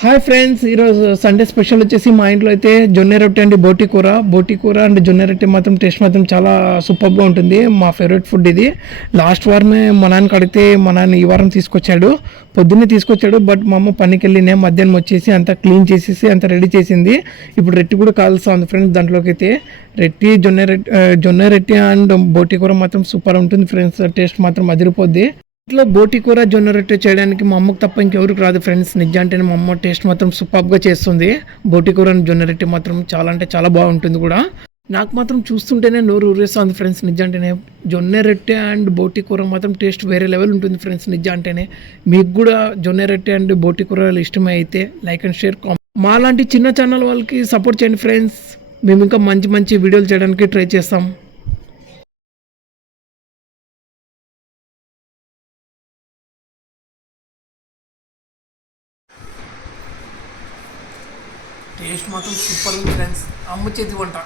Hi friends, ఈరోజు Sunday special వచ్చేసి మా ఇంట్లో అయితే జొన్న రొట్టె అండ్ బోటి కూర అండ్ జొన్న రొట్టె మాత్రం టేస్ట్ మాత్రం చాలా సూపర్గా ఉంటుంది. మా ఫేవరెట్ ఫుడ్ ఇది. లాస్ట్ వారమే మా నాన్నకి అడిగితే మా నాన్న ఈ వారం తీసుకొచ్చాడు. పొద్దున్నే తీసుకొచ్చాడు, బట్ మా అమ్మ పనికి వెళ్ళినే మధ్యాహ్నం వచ్చేసి అంతా క్లీన్ చేసేసి అంతా రెడీ చేసింది. ఇప్పుడు రొట్టె కూడా కాలుస్తా ఉంది ఫ్రెండ్స్. దాంట్లోకి అయితే జొన్న రొట్టె అండ్ బోటి కూర మాత్రం సూపర్ ఉంటుంది ఫ్రెండ్స్. టేస్ట్ మాత్రం అదిరిపోద్ది. ఇంట్లో బోటి కూర జొన్న రొట్టె చేయడానికి మా అమ్మకు తప్ప ఇంకెవరికి రాదు ఫ్రెండ్స్. నిజంటేనే మా అమ్మ టేస్ట్ మాత్రం సూపర్గా చేస్తుంది. బోటి కూర జొన్న రొట్టె మాత్రం చాలా అంటే చాలా బాగుంటుంది కూడా. నాకు మాత్రం చూస్తుంటేనే నోరు ఊరేస్తుంది ఫ్రెండ్స్. నిజంటేనే జొన్న రొట్టె అండ్ బోటి కూర మాత్రం టేస్ట్ వేరే లెవెల్ ఉంటుంది ఫ్రెండ్స్. నిజంటేనే మీకు కూడా జొన్న రొట్టె అండ్ బోటి కూరలు ఇష్టమే అయితే లైక్ అండ్ షేర్ కామెంట్. మా లాంటి చిన్న ఛానల్ వాళ్ళకి సపోర్ట్ చేయండి ఫ్రెండ్స్. మేము ఇంకా మంచి మంచి వీడియోలు చేయడానికి ట్రై చేస్తాం. టేస్ట్ మాత్రం సూపర్ ఉంది ఫ్రెండ్స్. అమ్మ చేతి వంట.